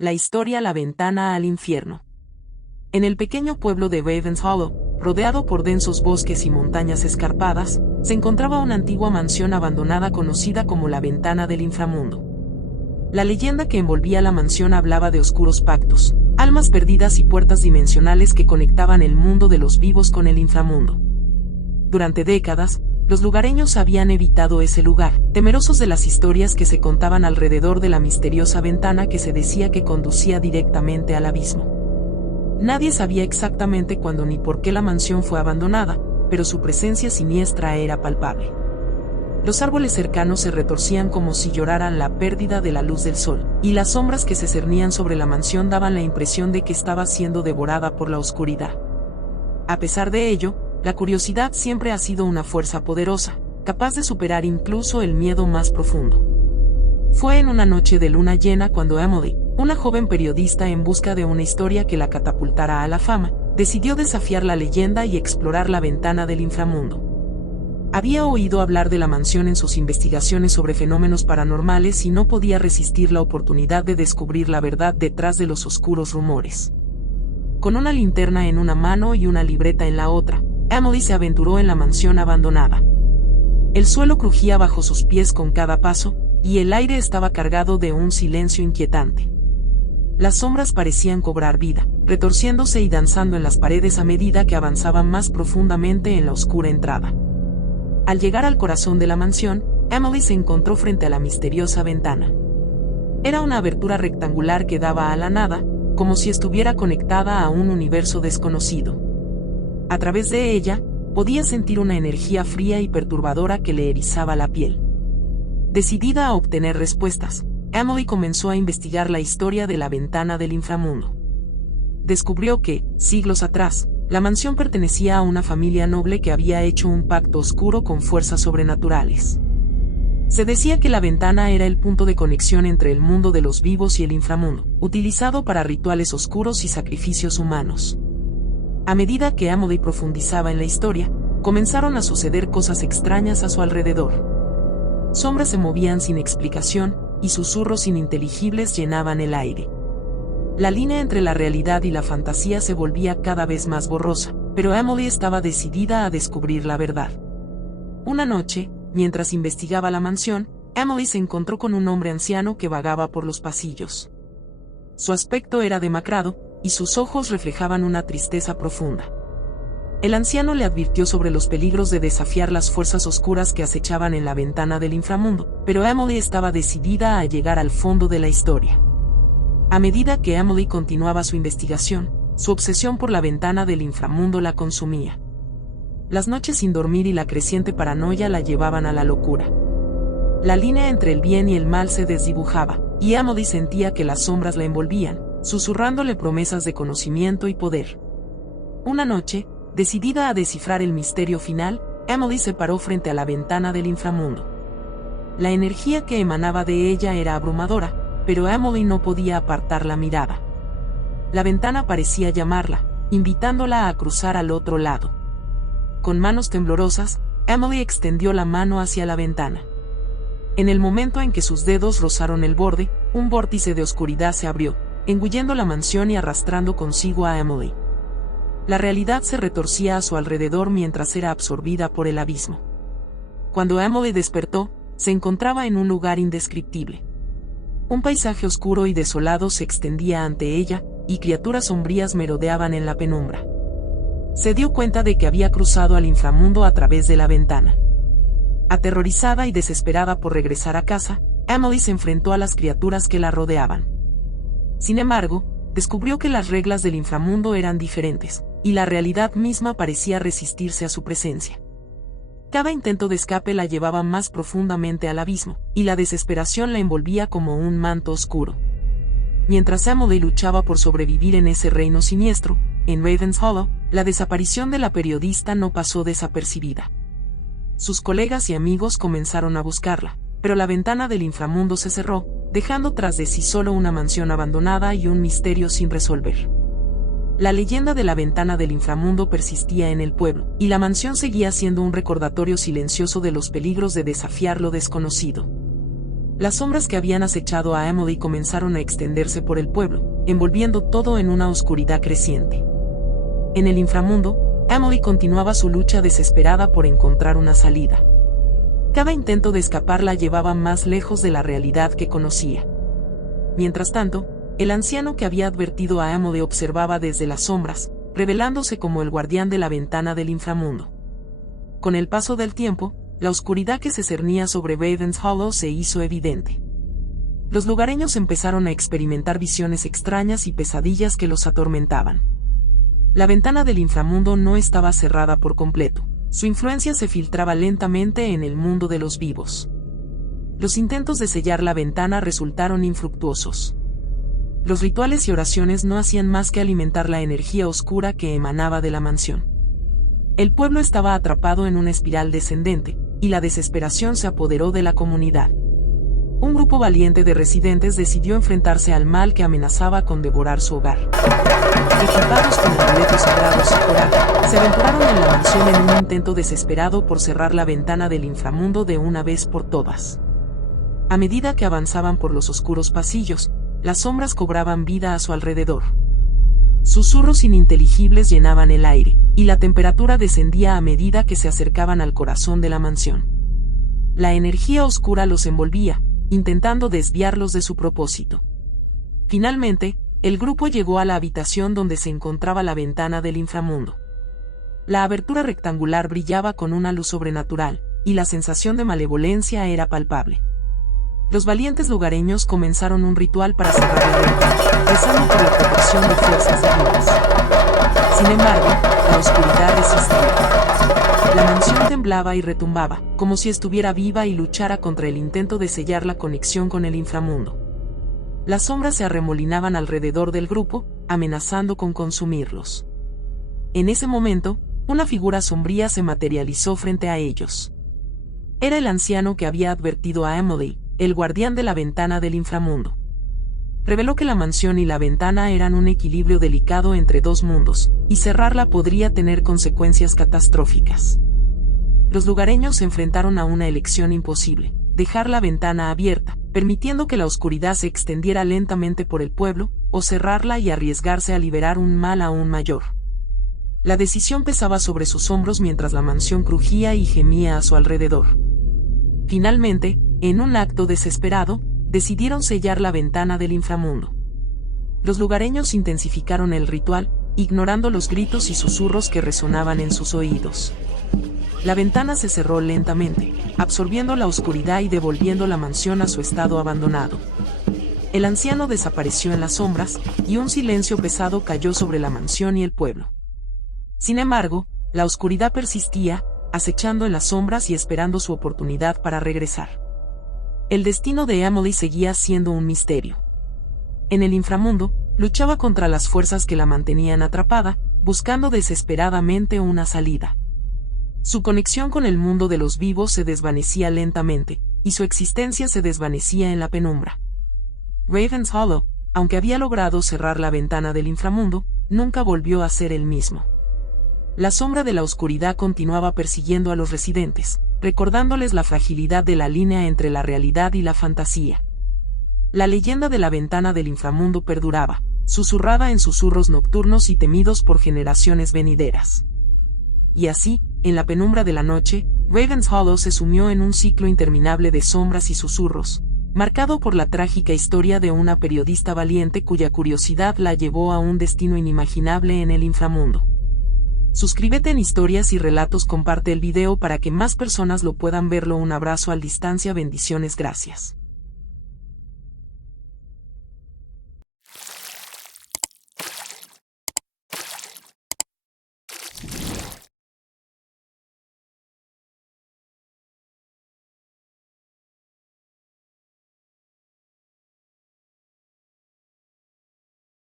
La historia La ventana al infierno. En el pequeño pueblo de Ravens Hollow, rodeado por densos bosques y montañas escarpadas, se encontraba una antigua mansión abandonada conocida como la Ventana del Inframundo. La leyenda que envolvía la mansión hablaba de oscuros pactos, almas perdidas y puertas dimensionales que conectaban el mundo de los vivos con el inframundo. Durante décadas, los lugareños habían evitado ese lugar, temerosos de las historias que se contaban alrededor de la misteriosa ventana que se decía que conducía directamente al abismo. Nadie sabía exactamente cuándo ni por qué la mansión fue abandonada, pero su presencia siniestra era palpable. Los árboles cercanos se retorcían como si lloraran la pérdida de la luz del sol, y las sombras que se cernían sobre la mansión daban la impresión de que estaba siendo devorada por la oscuridad. A pesar de ello, la curiosidad siempre ha sido una fuerza poderosa, capaz de superar incluso el miedo más profundo. Fue en una noche de luna llena cuando Emily, una joven periodista en busca de una historia que la catapultara a la fama, decidió desafiar la leyenda y explorar la ventana del inframundo. Había oído hablar de la mansión en sus investigaciones sobre fenómenos paranormales y no podía resistir la oportunidad de descubrir la verdad detrás de los oscuros rumores. Con una linterna en una mano y una libreta en la otra, Emily se aventuró en la mansión abandonada. El suelo crujía bajo sus pies con cada paso, y el aire estaba cargado de un silencio inquietante. Las sombras parecían cobrar vida, retorciéndose y danzando en las paredes a medida que avanzaban más profundamente en la oscura entrada. Al llegar al corazón de la mansión, Emily se encontró frente a la misteriosa ventana. Era una abertura rectangular que daba a la nada, como si estuviera conectada a un universo desconocido. A través de ella, podía sentir una energía fría y perturbadora que le erizaba la piel. Decidida a obtener respuestas, Emily comenzó a investigar la historia de la ventana del inframundo. Descubrió que, siglos atrás, la mansión pertenecía a una familia noble que había hecho un pacto oscuro con fuerzas sobrenaturales. Se decía que la ventana era el punto de conexión entre el mundo de los vivos y el inframundo, utilizado para rituales oscuros y sacrificios humanos. A medida que Emily profundizaba en la historia, comenzaron a suceder cosas extrañas a su alrededor. Sombras se movían sin explicación, y susurros ininteligibles llenaban el aire. La línea entre la realidad y la fantasía se volvía cada vez más borrosa, pero Emily estaba decidida a descubrir la verdad. Una noche, mientras investigaba la mansión, Emily se encontró con un hombre anciano que vagaba por los pasillos. Su aspecto era demacrado, y sus ojos reflejaban una tristeza profunda. El anciano le advirtió sobre los peligros de desafiar las fuerzas oscuras que acechaban en la ventana del inframundo, pero Emily estaba decidida a llegar al fondo de la historia. A medida que Emily continuaba su investigación, su obsesión por la ventana del inframundo la consumía. Las noches sin dormir y la creciente paranoia la llevaban a la locura. La línea entre el bien y el mal se desdibujaba, y Emily sentía que las sombras la envolvían, susurrándole promesas de conocimiento y poder. Una noche, decidida a descifrar el misterio final, Emily se paró frente a la ventana del inframundo. La energía que emanaba de ella era abrumadora, pero Emily no podía apartar la mirada. La ventana parecía llamarla, invitándola a cruzar al otro lado. Con manos temblorosas, Emily extendió la mano hacia la ventana. En el momento en que sus dedos rozaron el borde, un vórtice de oscuridad se abrió, engullendo la mansión y arrastrando consigo a Emily. La realidad se retorcía a su alrededor mientras era absorbida por el abismo. Cuando Emily despertó, se encontraba en un lugar indescriptible. Un paisaje oscuro y desolado se extendía ante ella, y criaturas sombrías merodeaban en la penumbra. Se dio cuenta de que había cruzado al inframundo a través de la ventana. Aterrorizada y desesperada por regresar a casa, Emily se enfrentó a las criaturas que la rodeaban. Sin embargo, descubrió que las reglas del inframundo eran diferentes, y la realidad misma parecía resistirse a su presencia. Cada intento de escape la llevaba más profundamente al abismo, y la desesperación la envolvía como un manto oscuro. Mientras Emily luchaba por sobrevivir en ese reino siniestro, en Ravens Hollow, la desaparición de la periodista no pasó desapercibida. Sus colegas y amigos comenzaron a buscarla, pero la ventana del inframundo se cerró, dejando tras de sí solo una mansión abandonada y un misterio sin resolver. La leyenda de la ventana del inframundo persistía en el pueblo, y la mansión seguía siendo un recordatorio silencioso de los peligros de desafiar lo desconocido. Las sombras que habían acechado a Emily comenzaron a extenderse por el pueblo, envolviendo todo en una oscuridad creciente. En el inframundo, Emily continuaba su lucha desesperada por encontrar una salida. Cada intento de escapar la llevaba más lejos de la realidad que conocía. Mientras tanto, el anciano que había advertido a Emily observaba desde las sombras, revelándose como el guardián de la ventana del inframundo. Con el paso del tiempo, la oscuridad que se cernía sobre Ravens Hollow se hizo evidente. Los lugareños empezaron a experimentar visiones extrañas y pesadillas que los atormentaban. La ventana del inframundo no estaba cerrada por completo. Su influencia se filtraba lentamente en el mundo de los vivos. Los intentos de sellar la ventana resultaron infructuosos. Los rituales y oraciones no hacían más que alimentar la energía oscura que emanaba de la mansión. El pueblo estaba atrapado en una espiral descendente, y la desesperación se apoderó de la comunidad. Un grupo valiente de residentes decidió enfrentarse al mal que amenazaba con devorar su hogar. Equipados con amuletos sagrados y coraje, se aventuraron en la mansión en un intento desesperado por cerrar la ventana del inframundo de una vez por todas. A medida que avanzaban por los oscuros pasillos, las sombras cobraban vida a su alrededor. Susurros ininteligibles llenaban el aire, y la temperatura descendía a medida que se acercaban al corazón de la mansión. La energía oscura los envolvía, intentando desviarlos de su propósito. Finalmente, el grupo llegó a la habitación donde se encontraba la ventana del inframundo. La abertura rectangular brillaba con una luz sobrenatural, y la sensación de malevolencia era palpable. Los valientes lugareños comenzaron un ritual para cerrar la ventana, rezando por la protección de fuerzas divinas. Sin embargo, la oscuridad resistía. La mansión temblaba y retumbaba, como si estuviera viva y luchara contra el intento de sellar la conexión con el inframundo. Las sombras se arremolinaban alrededor del grupo, amenazando con consumirlos. En ese momento, una figura sombría se materializó frente a ellos. Era el anciano que había advertido a Emily, el guardián de la ventana del inframundo. Reveló que la mansión y la ventana eran un equilibrio delicado entre dos mundos, y cerrarla podría tener consecuencias catastróficas. Los lugareños se enfrentaron a una elección imposible: dejar la ventana abierta, permitiendo que la oscuridad se extendiera lentamente por el pueblo, o cerrarla y arriesgarse a liberar un mal aún mayor. La decisión pesaba sobre sus hombros mientras la mansión crujía y gemía a su alrededor. Finalmente, en un acto desesperado, decidieron sellar la ventana del inframundo. Los lugareños intensificaron el ritual, ignorando los gritos y susurros que resonaban en sus oídos. La ventana se cerró lentamente, absorbiendo la oscuridad y devolviendo la mansión a su estado abandonado. El anciano desapareció en las sombras, y un silencio pesado cayó sobre la mansión y el pueblo. Sin embargo, la oscuridad persistía, acechando en las sombras y esperando su oportunidad para regresar. El destino de Emily seguía siendo un misterio. En el inframundo, luchaba contra las fuerzas que la mantenían atrapada, buscando desesperadamente una salida. Su conexión con el mundo de los vivos se desvanecía lentamente, y su existencia se desvanecía en la penumbra. Ravens Hollow, aunque había logrado cerrar la ventana del inframundo, nunca volvió a ser el mismo. La sombra de la oscuridad continuaba persiguiendo a los residentes, recordándoles la fragilidad de la línea entre la realidad y la fantasía. La leyenda de la ventana del inframundo perduraba, susurrada en susurros nocturnos y temidos por generaciones venideras. Y así, en la penumbra de la noche, Ravens Hollow se sumió en un ciclo interminable de sombras y susurros, marcado por la trágica historia de una periodista valiente cuya curiosidad la llevó a un destino inimaginable en el inframundo. Suscríbete en Historias y Relatos, comparte el video para que más personas lo puedan verlo. Un abrazo al distancia, bendiciones, gracias.